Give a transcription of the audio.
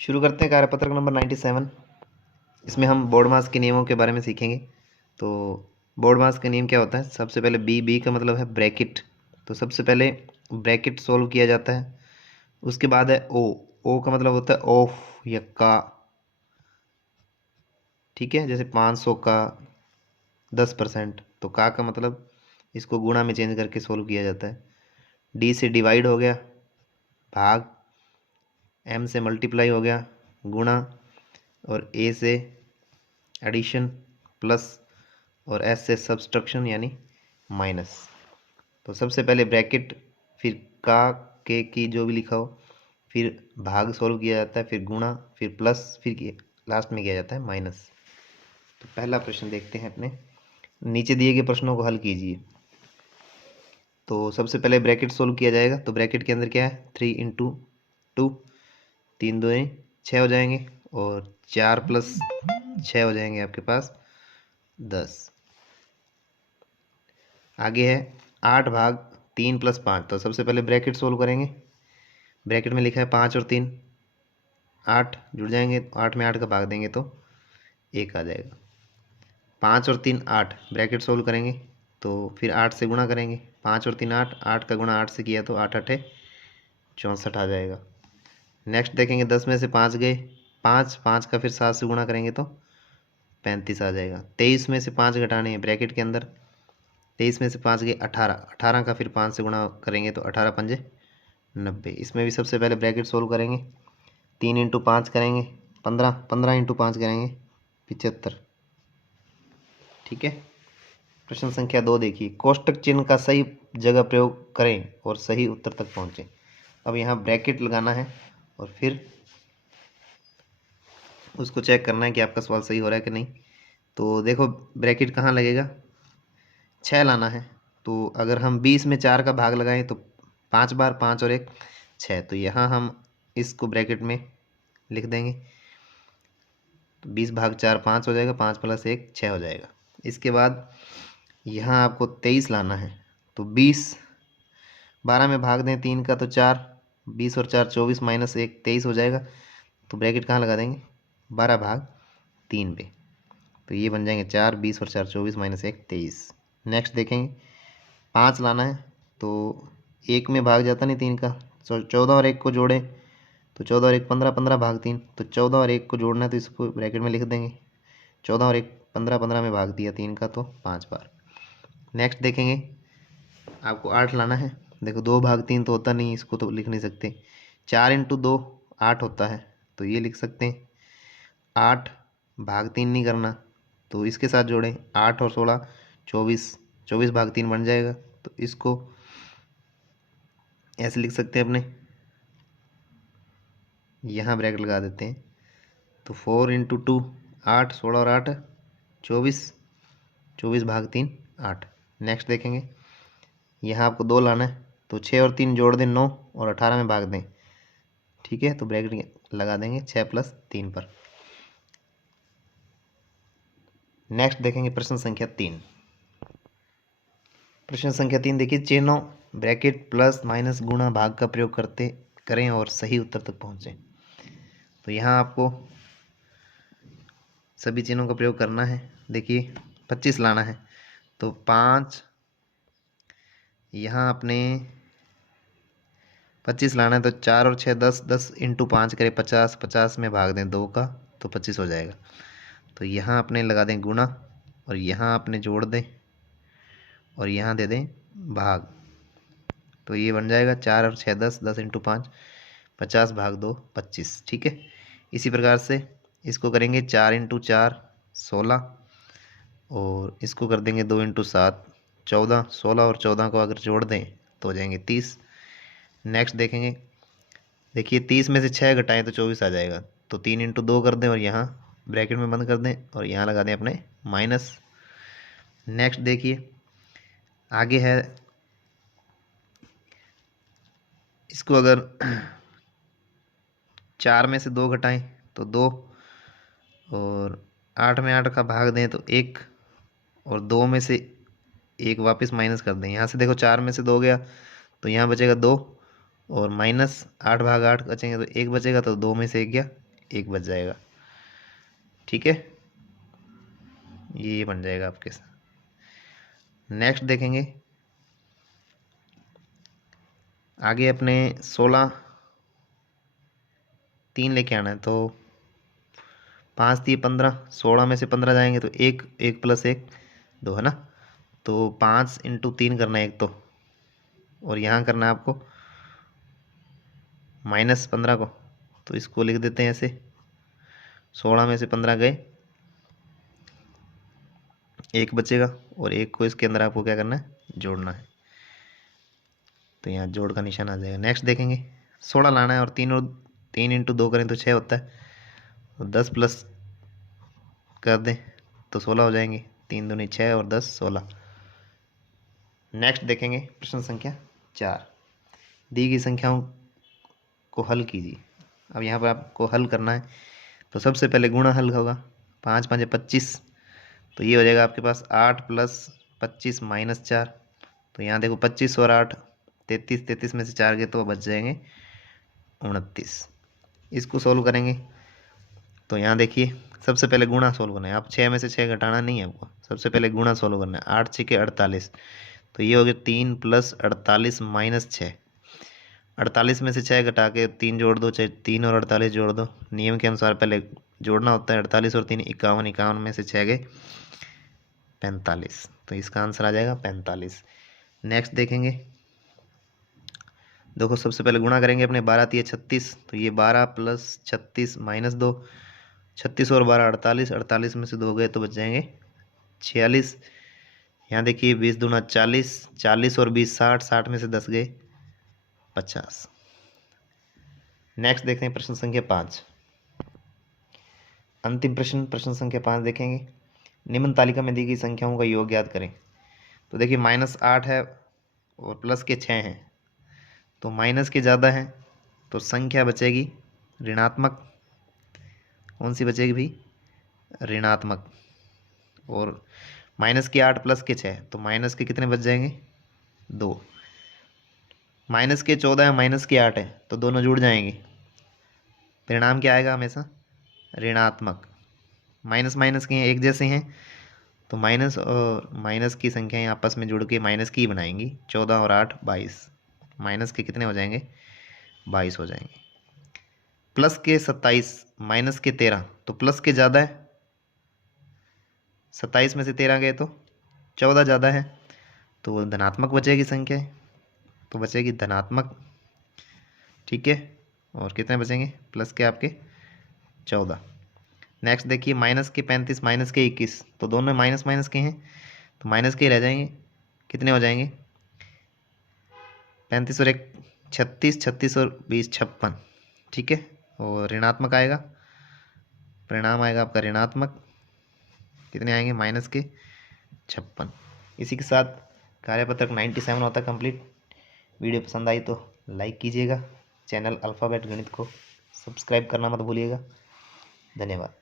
शुरू करते हैं कार्यपत्रक नंबर 97। इसमें हम बोर्ड मास के नियमों के बारे में सीखेंगे। तो बोर्ड मास का नियम क्या होता है? सबसे पहले बी का मतलब है ब्रैकेट। तो सबसे पहले ब्रैकेट सोल्व किया जाता है। उसके बाद है ओ का मतलब होता है ऑफ या का। ठीक है, जैसे 500 का 10%। तो का मतलब इसको गुणा में चेंज करके सोल्व किया जाता है। डी से डिवाइड हो गया, भाग। एम से मल्टीप्लाई हो गया, गुणा। और ए से एडिशन, प्लस। और एस से सब्सट्रैक्शन यानी माइनस। तो सबसे पहले ब्रैकेट, फिर का के की जो भी लिखा हो, फिर भाग सोल्व किया जाता है, फिर गुणा, फिर प्लस, फिर लास्ट में किया जाता है माइनस। तो पहला प्रश्न देखते हैं अपने। नीचे दिए गए प्रश्नों को हल कीजिए। तो सबसे पहले ब्रैकेट सोल्व किया जाएगा। तो ब्रैकेट के अंदर क्या है? 3 इंटू 2, 3 2 6 हो जाएंगे। और 4 प्लस 6 हो जाएंगे आपके पास 10। आगे है 8 भाग 3 प्लस 5। तो सबसे पहले ब्रैकेट सोल्व करेंगे। ब्रैकेट में लिखा है 5 और 3, 8 जुड़ जाएंगे। 8 में 8 का भाग देंगे तो 1 आ जाएगा। 5 और 3 8, ब्रैकेट सोल्व करेंगे तो फिर 8 से गुणा करेंगे। 5 और 3 8, 8 का गुणा 8 से किया तो 8 8 64 आ जाएगा। नेक्स्ट देखेंगे 10 में से 5 गए, 5 का फिर 7 से गुणा करेंगे तो 35 आ जाएगा। 23 में से 5 घटाने हैं ब्रैकेट के अंदर। 23 में से 5 गए 18, 18 का फिर 5 से गुणा करेंगे तो 18 पंजे 90। इसमें भी सबसे पहले ब्रैकेट सोल्व करेंगे। 3 इंटू 5 करेंगे 15, 15 इंटू 5 करेंगे 75। ठीक है। प्रश्न संख्या 2 देखिए। कोष्टक चिन्ह का सही जगह प्रयोग करें और सही उत्तर तक पहुँचें। अब यहाँ ब्रैकेट लगाना है और फिर उसको चेक करना है कि आपका सवाल सही हो रहा है कि नहीं। तो देखो ब्रैकेट कहाँ लगेगा? 6 लाना है। तो अगर हम 20 में 4 का भाग लगाएं तो 5 बार, 5 और 1 6। तो यहाँ हम इसको ब्रैकेट में लिख देंगे। तो 20 भाग 4 5 हो जाएगा, 5 प्लस 1 6 हो जाएगा। इसके बाद यहाँ आपको 23 लाना है। तो 20 12 में भाग दें 3 का तो 4, 20 और 4 24 माइनस 1 23 हो जाएगा। तो ब्रैकेट कहाँ लगा देंगे? 12 भाग 3 पे। तो ये बन जाएंगे 4, 20 और 4 24 माइनस 1 23। नेक्स्ट देखेंगे 5 लाना है। तो 1 में भाग जाता नहीं 3 का, 14 और 1 को जोड़ें तो 14 और 1 15, 15 भाग 3। तो 14 और 1 को जोड़ना है तो इसको ब्रैकेट में लिख देंगे। 14 और 1 15, 15 में भाग दिया 3 का तो 5 बार। नेक्स्ट देखेंगे आपको 8 लाना है। देखो 2 भाग 3 तो होता नहीं, इसको तो लिख नहीं सकते। 4 इंटू 2 8 होता है, तो ये लिख सकते हैं। 8 भाग 3 नहीं करना, तो इसके साथ जोड़ें 8 और 16 24, 24 भाग 3 बन जाएगा। तो इसको ऐसे लिख सकते हैं अपने, यहाँ ब्रैकेट लगा देते हैं। तो 4 इंटू 2 8, 16 और 8 24, 24 भाग 3 8। नेक्स्ट देखेंगे यहाँ आपको 2 लाना है। तो 6 और 3 जोड़ दें 9 और 18 में भाग दें। ठीक है, तो ब्रैकेट लगा देंगे 6 प्लस 3 पर। नेक्स्ट देखेंगे प्रश्न संख्या 3। प्रश्न संख्या 3 देखिए। चिन्हों ब्रैकेट प्लस माइनस गुणा भाग का प्रयोग करते करें और सही उत्तर तक पहुँचें। तो यहाँ आपको सभी चिन्हों का प्रयोग करना है। देखिए 25 लाना है। तो 5 यहाँ अपने 25 लाना है। तो 4 और 6 10, 10 इंटू 5 करें 50, 50 में भाग दें 2 का तो 25 हो जाएगा। तो यहाँ अपने लगा दें गुणा और यहाँ अपने जोड़ दें और यहाँ दे दें भाग। तो ये बन जाएगा 4 और 6 10, 10 इंटू 5 50 भाग 2 25। ठीक है। इसी प्रकार से इसको करेंगे 4 इंटू 4 16 और इसको कर देंगे 2 इंटू 7 14। 16 और 14 को अगर जोड़ दें तो हो जाएंगे 30। नेक्स्ट देखेंगे। देखिए 30 में से 6 घटाएं तो 24 आ जाएगा। तो 3 इंटू 2 कर दें और यहाँ ब्रैकेट में बंद कर दें और यहाँ लगा दें अपने माइनस। नेक्स्ट देखिए आगे है, इसको अगर 4 में से 2 घटाएं तो 2 और 8 में 8 का भाग दें तो 1 और 2 में से 1 वापस माइनस कर दें। यहाँ से देखो 4 में से 2 गया तो यहाँ बचेगा 2 और माइनस 8 भाग 8 बचेंगे तो 1 बचेगा। तो 2 में से 1 गया 1 बच जाएगा। ठीक है, ये बन जाएगा आपके साथ। नेक्स्ट देखेंगे आगे अपने 16 3 लेके आना है, तो 5 दिए 15, 16 में से 15 जाएंगे तो 1 1 + 1 2 है ना। तो 5 × 3 करना है एक तो, और यहाँ करना है आपको -15 को, तो इसको लिख देते हैं ऐसे। 16 में से 15 गए, 1 बचेगा, और 1 को इसके अंदर आपको क्या करना है, जोड़ना है। तो यहाँ जोड़ का निशान आ जाएगा। नेक्स्ट देखेंगे 16 लाना है, और 3 × 2 करें तो 6 होता है, तो 10 प्लस कर दें तो 16 हो जाएंगे। 3 दूनी 6 और 10 16। नेक्स्ट देखेंगे प्रश्न संख्या 4, दी गई संख्याओं को हल कीजिए। अब यहाँ पर आपको हल करना है, तो सबसे पहले गुणा हल होगा। 5 × 5 = 25, तो ये हो जाएगा आपके पास 8 + 25 - 4। तो यहाँ देखो 25 और 8 33, 33 में से 4 गए तो बच जाएंगे 29। इसको सोल्व करेंगे, तो यहाँ देखिए सबसे पहले गुणा सोल्व करना है। आप 6 में से 6 घटाना नहीं है आपको, सबसे पहले गुणा सोल्व करना है। 8 × 6 = 48, तो ये हो गया 3 + 48 - 6। 48 में से 6 घटा के 3 जोड़ दो, चाहे 3 और 48 जोड़ दो। नियम के अनुसार पहले जोड़ना होता है। 48 और 3 51, 51 में से 6 गए 45, तो इसका आंसर आ जाएगा 45। नेक्स्ट देखेंगे, देखो सबसे पहले गुणा करेंगे अपने। 12 × 3 = 36, तो ये 12 + 36 - 2, 36 और 12 48, 48 में से 2 गए तो बच जाएंगे 46। यहाँ देखिए 20 दूना 40, 40 और 20 60, 60 में से 10 गए 50। नेक्स्ट देखते हैं प्रश्न संख्या 5, अंतिम प्रश्न, प्रश्न संख्या 5 देखेंगे। निम्न तालिका में दी गई संख्याओं का योग ज्ञात करें। तो देखिए -8 है और प्लस के 6 हैं, तो माइनस के ज़्यादा हैं, तो संख्या बचेगी ऋणात्मक। कौन सी बचेगी भाई, ऋणात्मक। और -8 प्लस के 6, तो माइनस के कितने बच जाएंगे, 2। माइनस के 14 है, माइनस के 8 है, तो दोनों जुड़ जाएंगे। परिणाम क्या आएगा, हमेशा ऋणात्मक। माइनस माइनस के एक जैसे हैं, तो माइनस और माइनस की संख्याएं आपस में जुड़ के माइनस की बनाएंगी। 14 और 8 22, माइनस के कितने हो जाएंगे, 22 हो जाएंगे। प्लस के 27, माइनस के 13, तो प्लस के ज़्यादा है, 27 में से 13 गए तो 14 ज़्यादा है, तो धनात्मक बचेगी संख्या, तो बचेगी धनात्मक। ठीक है, और कितने बचेंगे, प्लस के आपके 14। नेक्स्ट देखिए माइनस के 35, माइनस के 21, तो दोनों माइनस माइनस के हैं, तो माइनस के ही रह जाएंगे। कितने हो जाएंगे, 35 और 1 36, 36 और 20 56। ठीक है, और ऋणात्मक आएगा, परिणाम आएगा आपका ऋणात्मक। कितने आएंगे, माइनस के 56। इसी के साथ कार्यपत्रक 97 होता है कंप्लीट। वीडियो पसंद आई तो लाइक कीजिएगा। चैनल अल्फ़ाबेट गणित को सब्सक्राइब करना मत भूलिएगा। धन्यवाद।